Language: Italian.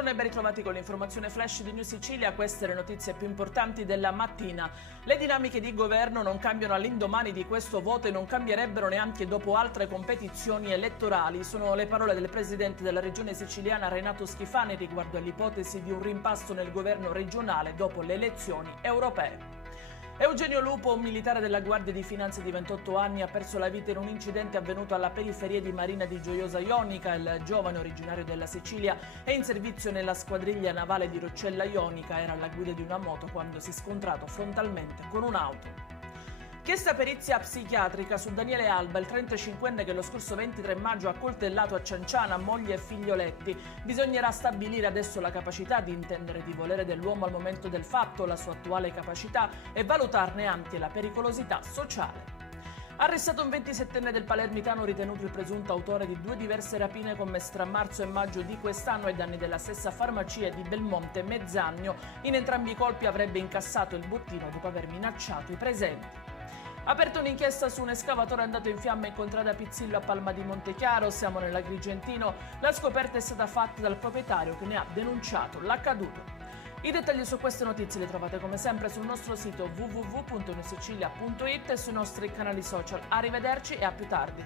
Buongiorno e ben ritrovati con l'informazione flash di New Sicilia. Queste le notizie più importanti della mattina. Le dinamiche di governo non cambiano all'indomani di questo voto e non cambierebbero neanche dopo altre competizioni elettorali. Sono le parole del presidente della regione siciliana Renato Schifani riguardo all'ipotesi di un rimpasto nel governo regionale dopo le elezioni europee. Eugenio Lupo, un militare della Guardia di Finanza di 28 anni, ha perso la vita in un incidente avvenuto alla periferia di Marina di Gioiosa Ionica. Il giovane, originario della Sicilia, è in servizio nella squadriglia navale di Roccella Ionica. Era alla guida di una moto quando si è scontrato frontalmente con un'auto. Chiesta perizia psichiatrica su Daniele Alba, il 35enne che lo scorso 23 maggio ha coltellato a Cianciana moglie e figlioletti. Bisognerà stabilire adesso la capacità di intendere e di volere dell'uomo al momento del fatto, la sua attuale capacità e valutarne anche la pericolosità sociale. Arrestato un 27enne del Palermitano ritenuto il presunto autore di 2 diverse rapine commesse tra marzo e maggio di quest'anno ai danni della stessa farmacia di Belmonte Mezzagno. In entrambi i colpi avrebbe incassato il bottino dopo aver minacciato i presenti. Aperta un'inchiesta su un escavatore andato in fiamme in contrada Pizzillo a Palma di Montechiaro. Siamo nell'Agrigentino. La scoperta è stata fatta dal proprietario che ne ha denunciato l'accaduto. I dettagli su queste notizie li trovate come sempre sul nostro sito www.newsicilia.it e sui nostri canali social. Arrivederci e a più tardi.